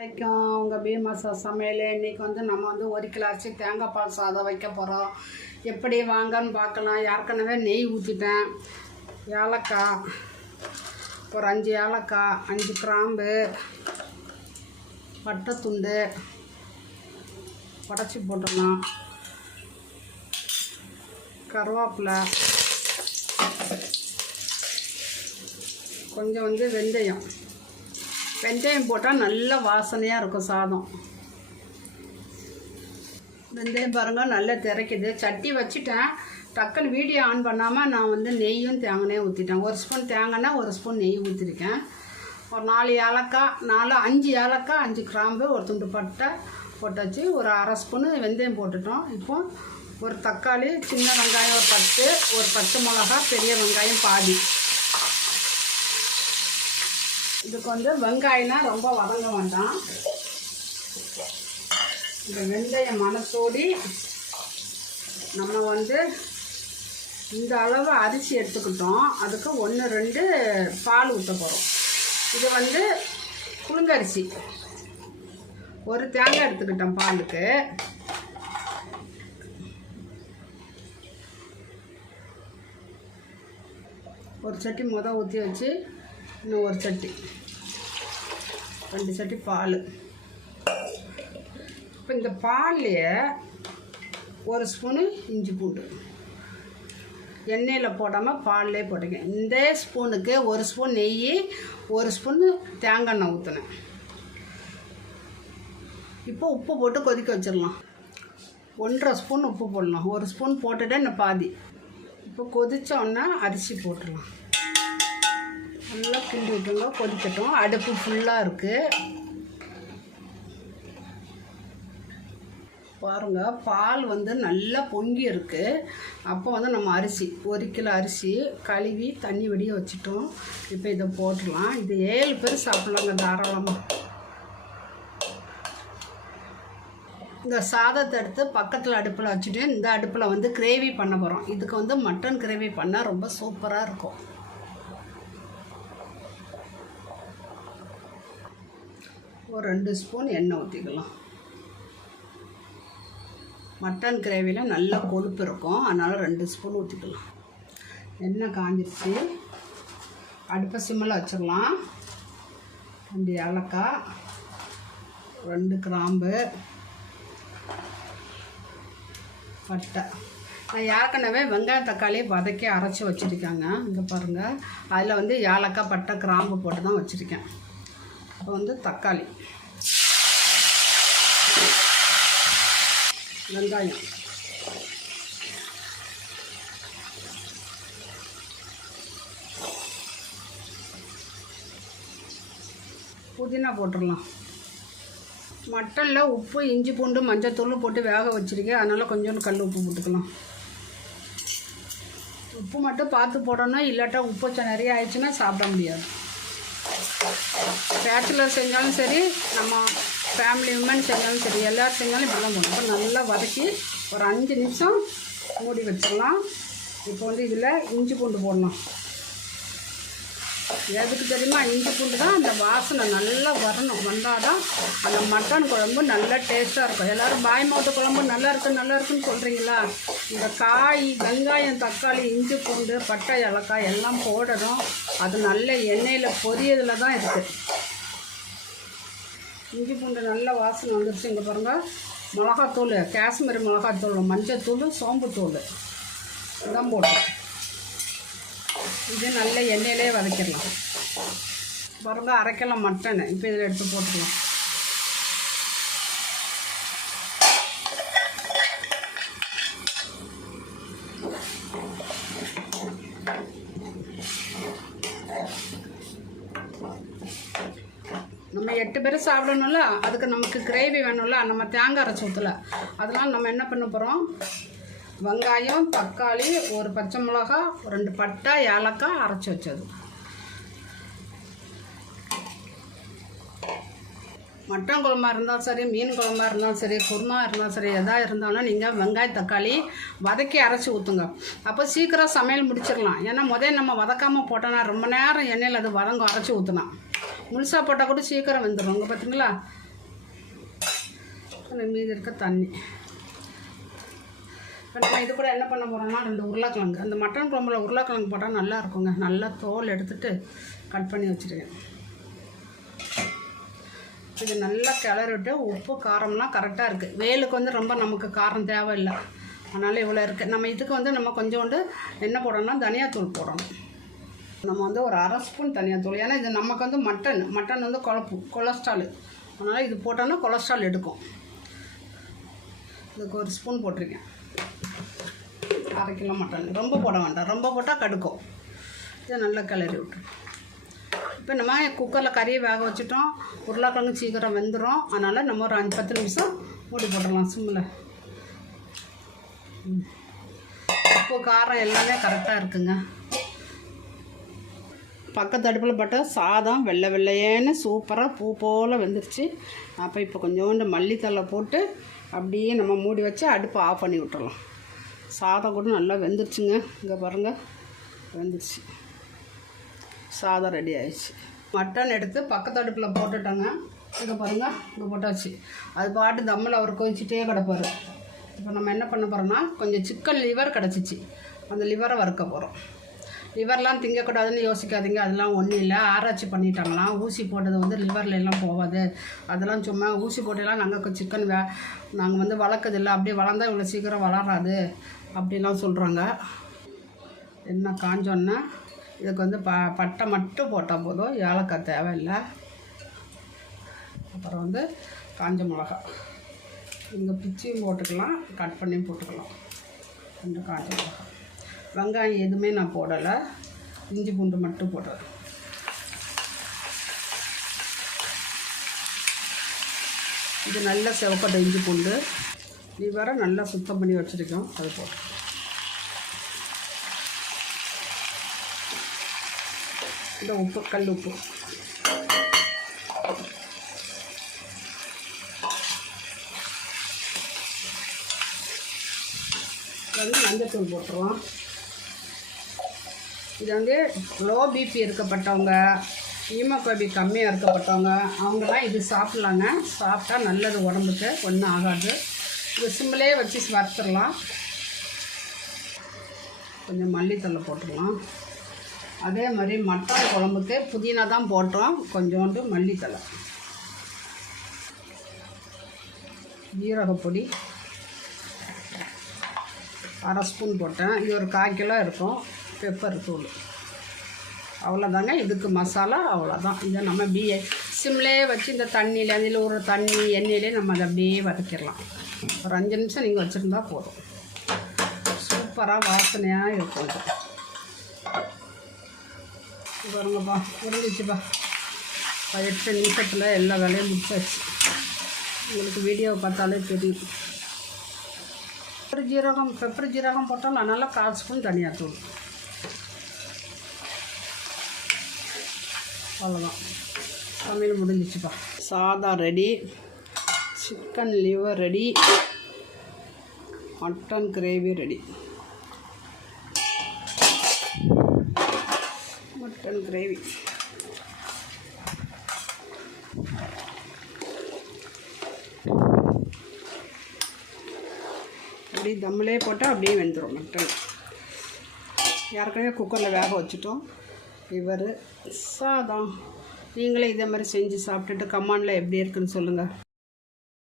வணக்கம் உங்கள் பீமாசா சமையல். இன்றைக்கி வந்து நம்ம வந்து ஒரு கிலோ அரிசி தேங்காய் பால் சாதம் வைக்க போகிறோம் எப்படி வாங்கன்னு பார்க்கலாம். ஏற்கனவே நெய் ஊற்றிட்டேன் ஏலக்காய். ஒரு அஞ்சு ஏலக்காய் அஞ்சு கிராம்பு பட்டை துண்டு உடச்சி போட்டுடலாம். கருவேப்பிலை. கொஞ்சம் வந்து வெந்தயம். வெந்தயம் போட்டால் நல்ல வாசனையாக இருக்கும் சாதம். வெந்தயம் பாருங்கள் நல்லா திரைக்குது சட்டி வச்சுட்டேன். டக்குன்னு வீடியோ ஆன் பண்ணாமல் நான் வந்து நெய்யும் தேங்காயும் ஊற்றிட்டேன் ஒரு ஸ்பூன் தேங்காய்னா ஒரு ஸ்பூன் நெய் ஊற்றிருக்கேன் ஒரு நாலு ஏலக்காய் நாலு அஞ்சு ஏலக்காய் அஞ்சு கிராம்பு ஒரு துண்டு பட்டை போட்டாச்சு. ஒரு அரை ஸ்பூனு வெந்தயம் போட்டுட்டோம். இப்போ ஒரு தக்காளி சின்ன வெங்காயம் ஒரு பத்து ஒரு பச்சை மிளகா பெரிய வெங்காயம் பாதி. இதுக்கு வந்து வெங்காயம்னா ரொம்ப வதங்க வேண்டாம் இந்த வெந்தய மணத்தோடி நம்ம வந்து இந்த அளவு அரிசி எடுத்துக்கிட்டோம். அதுக்கு ஒன்று ரெண்டு பால் ஊற்ற போகிறோம் இது வந்து புழுங்கரிசி ஒரு தேங்காய் எடுத்துக்கிட்டோம் பாலுக்கு. ஒரு சட்டி முத ஊற்றி வச்சு இன்னும் ஒரு சட்டி. ரெண்டு சட்டி பால். இப்போ இந்த பால்லையே ஒரு ஸ்பூனு இஞ்சி பூண்டு. எண்ணெயில் போடாமல் பால்லே போட்டுங்க இந்த ஸ்பூனுக்கு ஒரு ஸ்பூன் நெய் ஒரு ஸ்பூன் தேங்காய் எண்ணெய் ஊற்றினேன் இப்போ உப்பு போட்டு கொதிக்க வச்சிடலாம். ஒன்றரை ஸ்பூன் உப்பு போடலாம். ஒரு ஸ்பூன் போட்டுட்டே இந்த பாதி. இப்போ கொதித்தோன்னா அரிசி போட்டுடலாம். நல்லா கிண்டி விட்டுங்க கொதிக்கட்டும். அடுப்பு ஃபுல்லாக இருக்குது பாருங்கள் பால் வந்து நல்லா பொங்கி இருக்குது அப்போ வந்து நம்ம அரிசி ஒரு கிலோ அரிசி கழுவி தண்ணி வடிய வச்சுட்டோம். இப்போ இதை போட்டுடலாம். இது ஏழு பேர் சாப்பிட்லாங்க தாராளமாக இந்த சாதத்தை எடுத்து பக்கத்தில் அடுப்பில் வச்சுட்டு இந்த அடுப்பில் வந்து கிரேவி பண்ண போகிறோம் இதுக்கு வந்து மட்டன் கிரேவி பண்ணால் ரொம்ப சூப்பராக இருக்கும். ஒரு ரெண்டு ஸ்பூன் எண்ணெய் ஊற்றிக்கலாம் மட்டன் கிரேவியில் நல்லா கொழுப்பு இருக்கும். அதனால் ரெண்டு ஸ்பூன் ஊற்றிக்கலாம் எண்ணெய் காஞ்சிருச்சு. அடுப்பை சிம்மில் வச்சிடலாம். ரெண்டு ஏலக்காய் ரெண்டு கிராம்பு பட்டை. நான் ஏற்கனவே வெங்காயம் தக்காளி வதக்கி அரைச்சி வச்சுருக்கேங்க. இங்கே பாருங்கள் அதில் வந்து ஏலக்காய் பட்டை கிராம்பு போட்டு தான் வச்சுருக்கேன். இப்போ வந்து தக்காளி. வெங்காயம். புதினா போட்டுடலாம். மட்டனில் உப்பு இஞ்சி பூண்டு மஞ்சத்தூள் போட்டு வேக வச்சுருக்கேன். அதனால் கொஞ்சோண்டு கல் உப்பு போட்டுக்கலாம். உப்பு மட்டும் பார்த்து போடணும். இல்லாட்டா உப்பு நிறைய ஆயிடுச்சுன்னா சாப்பிட முடியாது. பேச்சுலர் செஞ்சாலும் சரி நம்ம ஃபேமிலி உமன் செஞ்சாலும் சரி எல்லோரும் செஞ்சாலும் இப்படி தான் போடணும் இப்போ நல்லா வதக்கி ஒரு அஞ்சு நிமிஷம் மூடி வச்சிடலாம். இப்போ வந்து இதில் இஞ்சி பூண்டு போடணும். எதுக்கு தெரியுமா? இஞ்சி பூண்டு தான் அந்த வாசனை நல்லா வரணும். வந்தால் தான் அந்த மட்டன் குழம்பு நல்லா டேஸ்ட்டாக இருக்கும். எல்லோரும் பாய் மாவட்ட குழம்பு நல்லா இருக்கு நல்லா இருக்குன்னு சொல்கிறீங்களா இந்த காய் வெங்காயம் தக்காளி இஞ்சி பூண்டு பட்டை ஏலக்காய் எல்லாம் போடணும். அது நல்ல எண்ணெயில் பொரியதில் தான் இருக்குது இஞ்சி பூண்டு நல்ல வாசனை வந்துருச்சு இங்கே பாருங்கள் மிளகாத்தூள் காஷ்மீர் மிளகாத்தூள் மஞ்சத்தூள் சோம்புத்தூள். இதான் போட்டோம். இது நல்ல எண்ணெயிலே வதக்கிடலாம். பாருங்க அரைக்கலாம் மட்டன். இப்போ இதில் எடுத்து போட்டுக்கலாம். நம்ம எட்டு பேர் சாப்பிடணும்ல அதுக்கு நமக்கு கிரேவி வேணும்ல நம்ம தேங்காய் அரைச்சி ஊற்றல அதெல்லாம் நம்ம என்ன பண்ண போகிறோம் வெங்காயம் தக்காளி ஒரு பச்சை மிளகா ரெண்டு பட்டை ஏலக்காய் அரைச்சி வச்சது. மட்டன் குழம்பா இருந்தாலும் சரி மீன் குழம்பா இருந்தாலும் சரி குருமா இருந்தாலும் சரி எதாக இருந்தாலும் நீங்கள் வெங்காயம் தக்காளி வதக்கி அரைச்சி ஊற்றுங்க அப்போ சீக்கிரம் சமையல் முடிச்சிடலாம். ஏன்னா முதல் நம்ம வதக்காமல் போட்டோன்னா ரொம்ப நேரம் எண்ணெயில் அது வதங்க அரைச்சி ஊற்றினா முழுசாக போட்டால் கூட சீக்கிரம் வந்துடும் இங்கே பார்த்தீங்களா மீதி இருக்க தண்ணி. இப்போ நம்ம இது கூட என்ன பண்ண போகிறோம்னா ரெண்டு உருளைக்கிழங்கு. அந்த மட்டன் குழம்புல உருளைக்கிழங்கு போட்டால் நல்லா இருக்குங்க. நல்லா தோல் எடுத்துட்டு கட் பண்ணி வச்சுருக்கேன். இது நல்லா கிளறிட்டு உப்பு காரம்லாம் கரெக்டாக இருக்குது வேலுக்கு வந்து ரொம்ப நமக்கு காரம் தேவையில்லை. அதனால் இவ்வளோ இருக்குது நம்ம இதுக்கு வந்து நம்ம கொஞ்சோண்டு என்ன போடணும்னா தனியாத்தூள் போடணும். நம்ம வந்து ஒரு அரை ஸ்பூன் தனியாத்தூள். ஏன்னா இது நமக்கு வந்து மட்டன். மட்டன் வந்து குழப்பு கொலஸ்ட்ரால். அதனால் இது போட்டோன்னா கொலஸ்ட்ரால் எடுக்கும். இதுக்கு ஒரு ஸ்பூன் போட்டிருக்கேன். அரை கிலோ மட்டன். ரொம்ப போட வேண்டாம். ரொம்ப போட்டால் கடுக்கும். இதை நல்லா கிளறி விட்டு இப்போ நம்ம குக்கரில் கறியை வேக வச்சுட்டோம். உருளைக்கிழங்கு சீக்கிரம் வெந்துடும் அதனால் நம்ம ஒரு அஞ்சு பத்து நிமிஷம் மூடி போட்டுடலாம். சிம்மில். உப்பு காரம் எல்லாமே கரெக்டாக இருக்குங்க. பக்கத்து அடுப்பில் பட்ட சாதம் வெள்ளை வெள்ளையேன்னு சூப்பராக பூ போல் வெந்துருச்சு. அப்போ இப்போ கொஞ்சோண்டு மல்லித்தலை போட்டு அப்படியே நம்ம மூடி வச்சு அடுப்பை ஆஃப் பண்ணி விட்டுறலாம். சாதம் கூட நல்லா வெந்துருச்சுங்க. இங்கே பாருங்கள் வெந்துருச்சு. சாதம் ரெடி ஆயிடுச்சு. மட்டன் எடுத்து பக்கத்து அடுப்பில் போட்டுட்டோங்க. இங்கே பாருங்கள் இங்கே போட்டாச்சு. அது பாட்டு தம்மில் அவர் கொஞ்சிட்டே கிடப்பார். இப்போ நம்ம என்ன பண்ண போகிறோம்னா கொஞ்சம் சிக்கன் லிவர் கிடச்சிச்சு. அந்த லிவரை வறுக்க போகிறோம் லிவர்லாம் திங்கக்கூடாதுன்னு யோசிக்காதீங்க. அதெல்லாம் ஒன்றும் இல்லை. ஆராய்ச்சி பண்ணிட்டாங்களாம். ஊசி போட்டது வந்து லிவரில் எல்லாம் போகாது அதெல்லாம் சும்மா ஊசி போட்டெல்லாம் நாங்கள் சிக்கன் வே நாங்கள் வந்து வளர்க்கறதில்ல அப்படியே வளர்ந்தா இவ்வளோ சீக்கிரம் வளராது. அப்படிலாம் சொல்கிறாங்க என்ன காஞ்சோன்னா இதுக்கு வந்து ப பட்டை மட்டும் போட்டால் போதும். ஏலக்காய் தேவையில்லை. அப்புறம் வந்து காஞ்ச மிளகா. இங்கே பிச்சியும் போட்டுக்கலாம் கட் பண்ணியும் போட்டுக்கலாம். ரெண்டு காஞ்ச மிளகா. வெங்காயம் எதுவுமே நான் போடலை. இஞ்சி பூண்டு மட்டும் போடுறேன் இது நல்லா செவப்பட்ட இஞ்சி பூண்டு. லிவரை நல்லா சுத்தம் பண்ணி வச்சுருக்கோம். அது போட்டு இந்த உப்பு கல் உப்பு. வந்து மஞ்சத்தூள் போட்டுருவோம். இது வந்து லோ பிபி இருக்கப்பட்டவங்க ஹீமோகுளோபி கம்மியாக இருக்கப்பட்டவங்க அவங்களாம் இது சாப்பிட்லாங்க. சாப்பிட்டா நல்லது உடம்புக்கு ஒன்றும் ஆகாது. இது சிம்மிலே வச்சு வறுத்துடலாம். கொஞ்சம் மல்லித்தலை போட்டுடலாம் அதே மாதிரி மட்டன் குழம்புக்கு புதினா தான் போட்டோம். கொஞ்சோண்டு மல்லித்தலை ஜீரகப்பொடி. அரை ஸ்பூன் போட்டேன். இது ஒரு கால் கிலோ இருக்கும். பெப்பர் தூள். அவ்வளோதாங்க. இதுக்கு மசாலா அவ்வளோதான். இதை நம்ம பிஏ சிம்லேயே வச்சு இந்த தண்ணியில் அதில் ஒரு தண்ணி எண்ணெயிலே நம்ம அதை அப்படியே வதக்கிடலாம். ஒரு அஞ்சு நிமிஷம் நீங்கள் வச்சுருந்தா போதும். சூப்பராக வாசனையாக இருக்கும் இது. பாருங்கப்பா முடிஞ்சிச்சுப்பா. எட்டு நிமிஷத்தில் எல்லா வேலையும் முடிச்சாச்சு. உங்களுக்கு வீடியோவை பார்த்தாலே தெரியும். பெப்பர் ஜீரகம் பெப்பர் ஜீரகம் போட்டால் நான் நல்லா கால் ஸ்பூன் தனியாக தூள். அவ்வளோதான் சமையல் முடிஞ்சிச்சுப்பா. சாதம் ready chicken liver ready. Mutton gravy ready. Mutton gravy. அப்படியே தம்மிலே போட்டால் அப்படியே வெந்துடும் மட்டன். ஏற்கனவே குக்கரில் வேக வச்சுட்டோம். இவர் சாதம். நீங்களே இதே மாதிரி செஞ்சு சாப்பிட்டுட்டு கமாண்டில் எப்படி இருக்குன்னு சொல்லுங்கள்